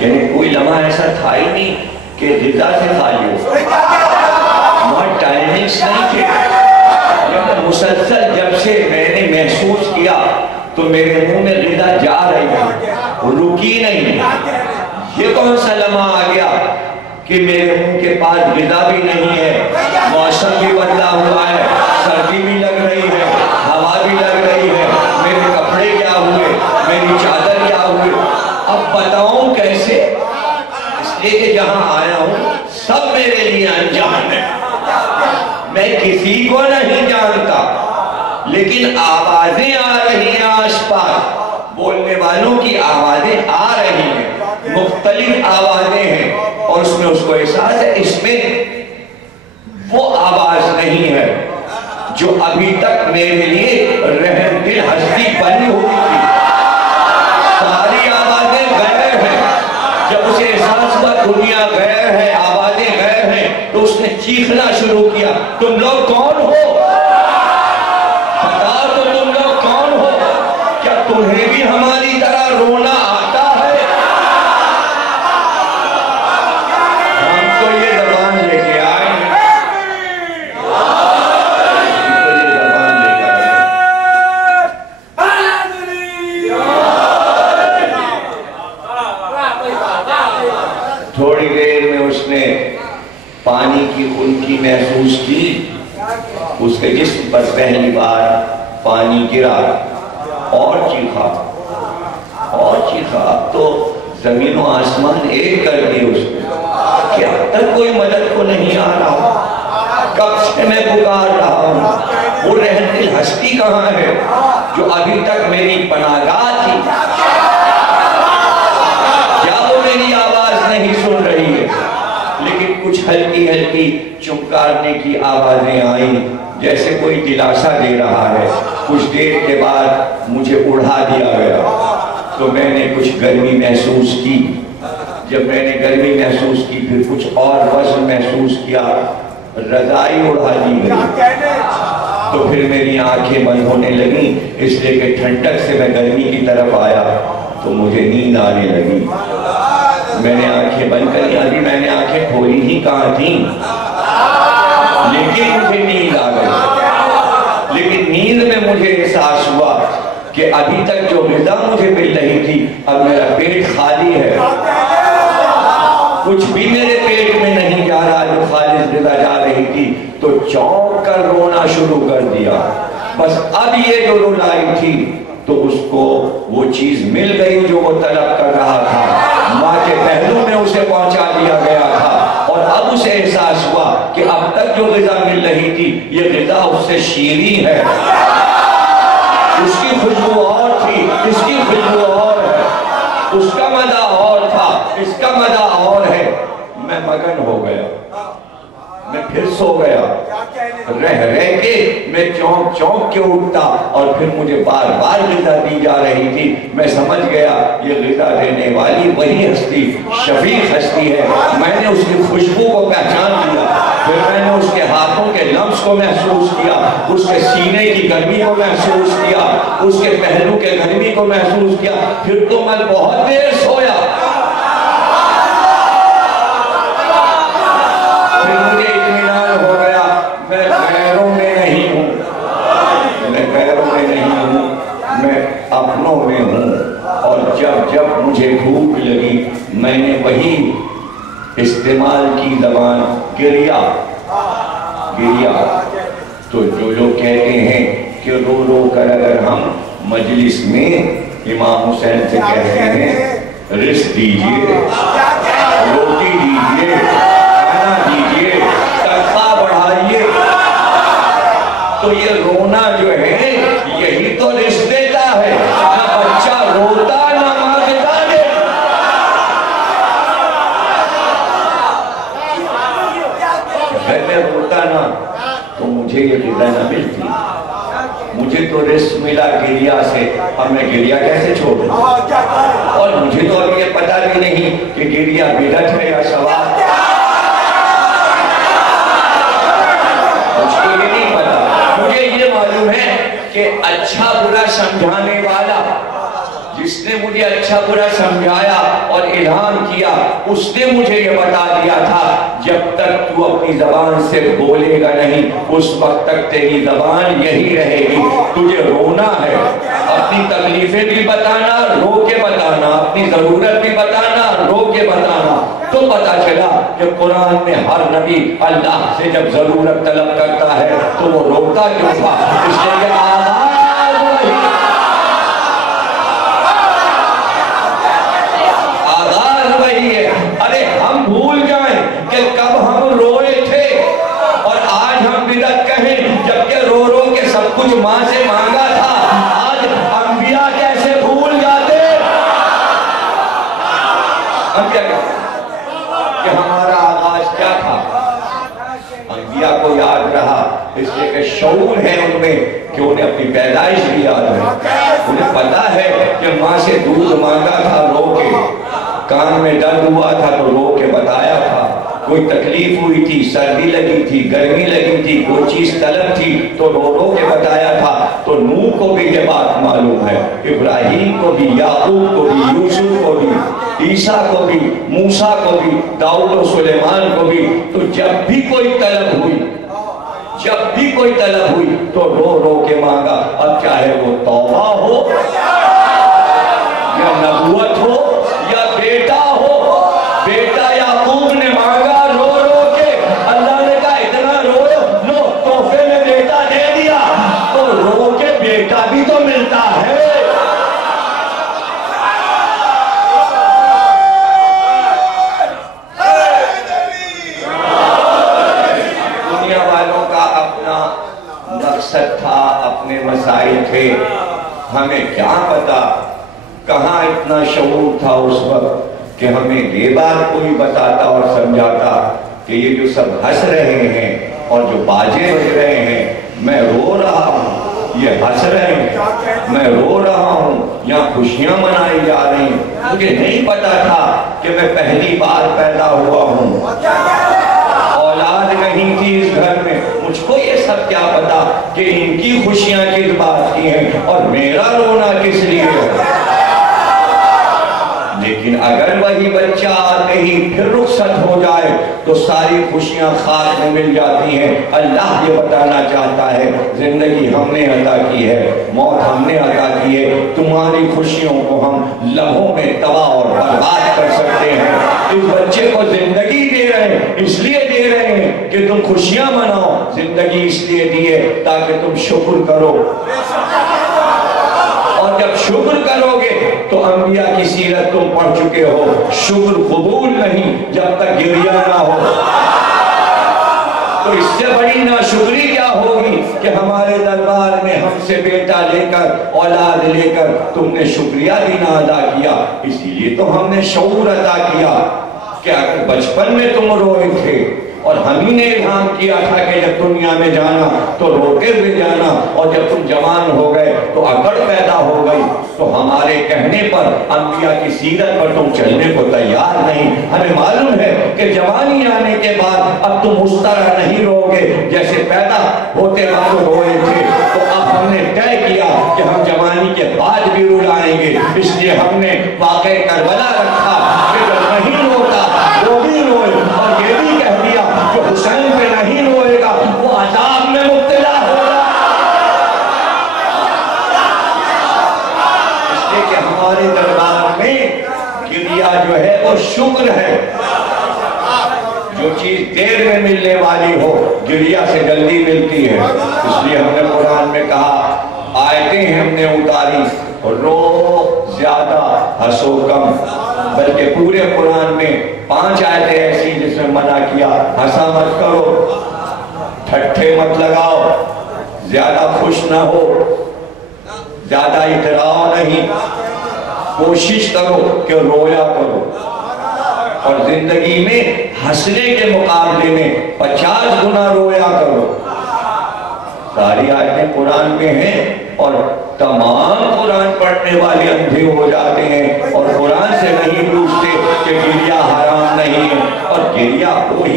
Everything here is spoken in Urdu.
یعنی کوئی لمحہ ایسا تھا ہی نہیں کہ غذا سے خالی ہو. وہاں ٹائمنگز نہیں تھے. مسلسل جب سے میں نے محسوس کیا تو میرے منہ میں غذا جا رہی ہے, رکی نہیں. یہ کون سا لمحہ آ گیا کہ میرے منہ کے پاس غذا بھی نہیں ہے, موسم بھی بدلا ہوا ہے, سردی بھی لگ رہی ہے, ہوا بھی لگ رہی ہے, میرے کپڑے کیا ہوئے, میری چادر کیا ہوئے. اب بتاؤں کیسے؟ اس لیے کہ جہاں آیا ہوں سب میرے لیے انجان ہے. میں کسی کو نہیں جانتا, لیکن آوازیں آ رہی ہیں آس پاس, بولنے والوں کی آوازیں آ رہی ہیں, مختلف آوازیں ہیں, اور اس میں اس کو احساس ہے اس میں وہ آواز نہیں ہے جو ابھی تک میرے لیے رحم دل ہستی بنی ہوئی تھی. ساری آوازیں غیر ہیں. جب اسے احساس ہوا دنیا غیر ہے, آوازیں غیر ہیں, تو اس نے چیخنا شروع کیا, تم لوگ کون ہو؟ بتاؤ تو تم لوگ کون ہو؟ کیا تمہیں بھی ہماری طرح رونا آتا ہے؟ ہم تو یہ زبان لے کے آئے ہیں, تھوڑی دیر میں اس نے پانی کی خنکی محسوس کی. اس کے جسم پر پہلی بار پانی گرا, اور چیخا اور چیخا. اب تو زمین و آسمان ایک کر دی اس نے کہ اب تک کوئی مدد کو نہیں آ رہا, کب سے میں پکار رہا ہوں, وہ رحم دل ہستی کہاں ہے جو ابھی تک میری پناہگاہ تھی؟ کیا وہ میری آواز نہیں سن رہی ہے؟ لیکن کچھ ہلکی ہلکی چمکارنے کی آوازیں آئیں, جیسے کوئی دلاسا دے رہا ہے. کچھ دیر کے بعد مجھے اڑا دیا گیا, تو میں نے کچھ گرمی محسوس کی. جب میں نے گرمی محسوس کی, پھر کچھ اور وزن محسوس کیا, رضائی اڑا دی گئی. تو پھر میری آنکھیں بند ہونے لگیں, اس لیے کہ ٹھنڈک سے میں گرمی کی طرف آیا تو مجھے نیند آنے لگی. میں نے آنکھیں بند کر لی, ابھی میں نے آنکھیں کھولی ہی کہاں تھیں, لیکن مجھے نیند آ گئی. لیکن نیند میں مجھے احساس ہوا کہ ابھی تک جو غذا مجھے مل رہی تھی, اب میرا پیٹ خالی ہے, کچھ بھی میرے پیٹ میں نہیں جا رہا جو خالص غذا جا رہی تھی. تو چونک کر رونا شروع کر دیا. بس اب یہ جو رلائی تھی تو اس کو وہ چیز مل گئی جو وہ طلب کر رہا تھا, ماں کے پہلو میں اسے پہنچا دیا گیا تھا. اور اب اسے احساس ہوا کہ اب تک جو غذا مل رہی تھی یہ غذا اس سے شیریں ہے. اس کی خوشبو اور تھی, اس کی خوشبو اور ہے, اس کا مزہ اور تھا, اس کا مزہ اور ہے. میں مگن ہو گیا, میں پھر سو گیا. رہ کے میں چونک چونک کے اٹھتا, اور پھر مجھے بار بار غذا دی جا رہی تھی. میں سمجھ گیا یہ غذا دینے والی وہی ہستی, شفیق ہستی ہے. میں نے اس کی خوشبو کو پہچان لیا, پھر میں نے اس کے ہاتھوں کے لمس کو محسوس کیا, اس کے سینے کی گرمی کو محسوس کیا, اس کے پہلو کے گرمی کو محسوس کیا. پھر تو میں بہت دیر سویا. پھر مجھے اطمینان ہو گیا میں غیروں میں نہیں ہوں, میں غیروں میں نہیں ہوں, میں اپنوں میں ہوں. اور جب جب مجھے بھوک لگی میں نے وہی استعمال کی زبان, گریا گریا. تو جو لوگ کہتے ہیں کہ رو رو کر اگر ہم مجلس میں امام حسین سے کہتے ہیں رزق دیجئے, روٹی دیجئے, کھانا دیجئے, تنخواہ بڑھائیے, تو یہ رونا جو ہے یہی تو رزق دیتا ہے. نہ بچہ روتا نہ مانگتا ہے. اگر میں روتا نہ تو مجھے یہ غذا نہ ملتی. مجھے تو رزق ملا گریا سے, اب میں گریا کیسے چھوڑ دوں؟ اور مجھے تو اب یہ پتہ بھی نہیں کہ گریا بدعت ہے یا ثواب. مجھے یہ نہیں پتا. مجھے یہ معلوم ہے کہ اچھا برا سمجھانے والا اس نے مجھے اچھا برا سمجھایا اور الہام کیا، اس نے مجھے یہ بتا دیا تھا جب تک تو اپنی زبان سے بولے گا نہیں اس وقت تک تیری زبان یہی رہے گی۔ تجھے رونا ہے، اپنی تکلیفیں بھی بتانا، رو کے بتانا، اپنی ضرورت بھی بتانا، رو کے بتانا۔ تو پتا چلا کہ قرآن میں ہر نبی اللہ سے جب ضرورت طلب کرتا ہے تو وہ روتا کیوں تھا؟ اس لیے کہ آغاز وہی ہے۔ ارے ہم بھول جائیں کہ کب ہم روئے تھے اور آج ہم بدعت کہیں، جبکہ رو رو کے سب کچھ ماں سے مانگا تھا۔ آج انبیاء کیسے بھول جاتے؟ ہم کیا کہتے ہیں کہ ہمارا آغاز کیا تھا؟ انبیاء کو یاد رہا اس لیے کہ شعور ہے ان میں کہ انہیں اپنی پیدائش بھی یاد ہے۔ انہیں پتا ہے کہ ماں سے دودھ مانگا تھا رو کے، کان میں درد ہوا تھا تو رو کے بتایا تھا، کوئی تکلیف ہوئی تھی، سردی لگی تھی، گرمی لگی تھی، کوئی چیز طلب تھی تو رو رو کے بتایا تھا۔ تو نوح کو بھی یہ بات معلوم ہے، ابراہیم کو بھی، یعقوب کو بھی، یوسف کو بھی، عیسیٰ کو بھی، موسیٰ کو بھی، داؤد و سلیمان کو بھی۔ تو جب بھی کوئی طلب ہوئی، جب بھی کوئی طلب ہوئی تو رو رو کے مانگا، اب چاہے وہ توبہ ہو یا نبوت ہو یا بیٹا ہو۔ بیٹا یعقوب نے مانگا رو رو کے، اللہ نے کہا اتنا رو لو، تحفے میں بیٹا دے دیا، تو رو کے بیٹا بھی تو ملتا ہے۔ دنیا والوں کا اپنا مقصد تھا، اپنے مسائل تھے، ہمیں کیا پتا کہاں اتنا شعور تھا اس وقت کہ ہمیں یہ بات کوئی بتاتا اور سمجھاتا کہ یہ جو سب ہنس رہے ہیں اور جو باجے بج رہے ہیں، میں رو رہا ہوں، یہ ہنس رہے ہیں، میں رو رہا ہوں، یہاں خوشیاں منائی جا رہی ہیں۔ مجھے نہیں پتا تھا کہ میں پہلی بار پیدا ہوا ہوں، اولاد نہیں تھی اس گھر میں، مجھ کو یہ سب کیا پتا کہ ان کی خوشیاں کس بات کی ہیں اور میرا رونا کس لیے ہے۔ لیکن اگر وہی بچہ آتے ہی پھر رخصت ہو جائے تو ساری خوشیاں خاک میں مل جاتی ہیں۔ اللہ یہ بتانا چاہتا ہے زندگی ہم نے عطا کی ہے، موت ہم نے عطا کی ہے، تمہاری خوشیوں کو ہم لمحوں میں تباہ اور برباد کر سکتے ہیں۔ اس بچے کو زندگی دے رہے ہیں، اس لیے دے رہے ہیں کہ تم خوشیاں مناؤ، زندگی اس لیے دی ہے تاکہ تم شکر کرو، اور جب شکر کرو گے تو انبیاء کی سیرت تم پڑھ چکے ہو، شکر قبول نہیں جب تک گریہ نہ ہو۔ تو اس سے بڑی ناشکری کیا ہوگی کہ ہمارے دربار میں ہم سے بیٹا لے کر، اولاد لے کر تم نے شکریہ بھی نہ ادا کیا۔ اسی لیے تو ہم نے شعور عطا کیا کہ اگر بچپن میں تم روئے تھے اور ہم ہی نے الہام کیا تھا کہ جب دنیا میں جانا تو روتے ہوئے جانا، اور جب تم جوان ہو گئے تو اکڑ پیدا ہو گئی، تو ہمارے کہنے پر انبیاء کی سیرت پر تم چلنے کو تیار نہیں۔ ہمیں معلوم ہے کہ جوانی آنے کے بعد اب تم اس طرح نہیں رو گے جیسے پیدا ہوتے وقت روئے تھے، تو اب ہم نے طے کیا کہ ہم جوانی کے بعد بھی رلائیں گے۔ اس لیے ہم نے واقعہ کربلا رکھا کہ جب نہیں روتا وہ بھی روئے، اور یہ بھی کہہ دیا جو حسین پہ نہیں روئے گا وہ عذاب میں مبتلا ہوگا۔ اس لیے کہ ہمارے دربار میں گریہ جو ہے وہ شکر ہے۔ جو چیز دیر میں ملنے والی ہو گریہ سے جلدی ملتی ہے۔ اس لیے ہم نے قرآن میں کہا، آیتیں ہم نے اتاری، رو زیادہ ہنسو کم، بلکہ پورے قرآن میں 5 آیتیں ایسی جس میں منع کیا، ہنسا مت کرو، ٹھٹھے مت لگاؤ، زیادہ خوش نہ ہو، زیادہ اتراؤ نہیں، کوشش کرو کہ رویا کرو، اور زندگی میں ہنسنے کے مقابلے میں 50 گنا رویا کرو۔ ساری آیتیں قرآن میں ہیں، اور تمام قرآن پڑھنے والے اندھے ہو جاتے ہیں اور قرآن سے نہیں پوچھتے کہ گریہ حرام نہیں ہے، اور گریہ وہی